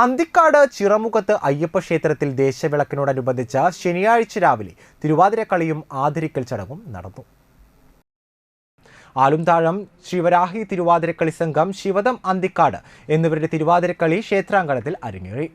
അന്തിക്കാട് ചിറമുഖത്ത് അയ്യപ്പ ക്ഷേത്രത്തിൽ ദേശവിളക്കിനോടനുബന്ധിച്ച് ശനിയാഴ്ച രാവിലെ തിരുവാതിരക്കളിയും ആദരിക്കൽ ചടങ്ങും നടന്നു. ആലുംതാഴം ശിവരാഹി തിരുവാതിരക്കളി സംഘം, ശിവദം അന്തിക്കാട് എന്നിവരുടെ തിരുവാതിരക്കളി ക്ഷേത്രാങ്കണത്തിൽ അരങ്ങേറി.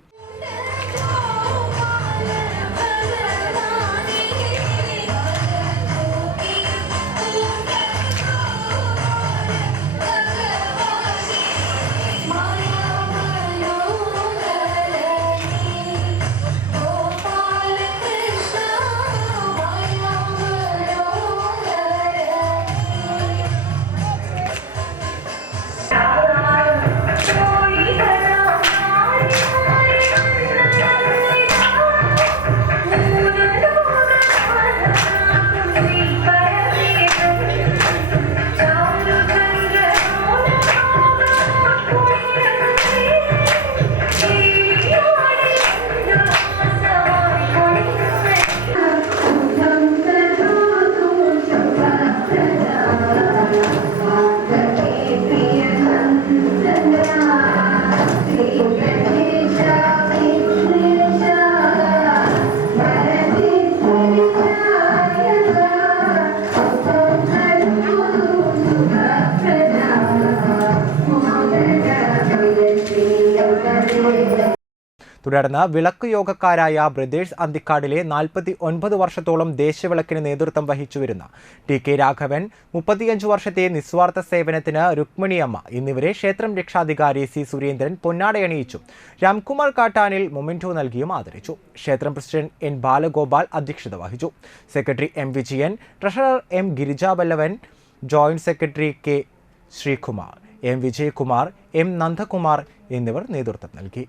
തുടർന്ന് വിളക്ക് യോഗക്കാരായ ബ്രദേഴ്സ് അന്തിക്കാടിലെ 49 വർഷത്തോളം ദേശവിളക്കിന് നേതൃത്വം വഹിച്ചുവരുന്ന TK രാഘവൻ, 35 വർഷത്തെ നിസ്വാർത്ഥ സേവനത്തിന് രുക്മിണിയമ്മ എന്നിവരെ ക്ഷേത്രം രക്ഷാധികാരി C സുരേന്ദ്രൻ പൊന്നാടയണിയിച്ചു. രാംകുമാർ കാട്ടാനിൽ മൊമെന്റോ നൽകിയും ആദരിച്ചു. ക്ഷേത്രം പ്രസിഡന്റ് N ബാലഗോപാൽ അധ്യക്ഷത വഹിച്ചു. Secretary M Vijayan, treasurer M Girijavallavan, joint secretary K Sreekumar, M Vijayakumar, M Nandakumar എന്നിവർ നേതൃത്വം നൽകി.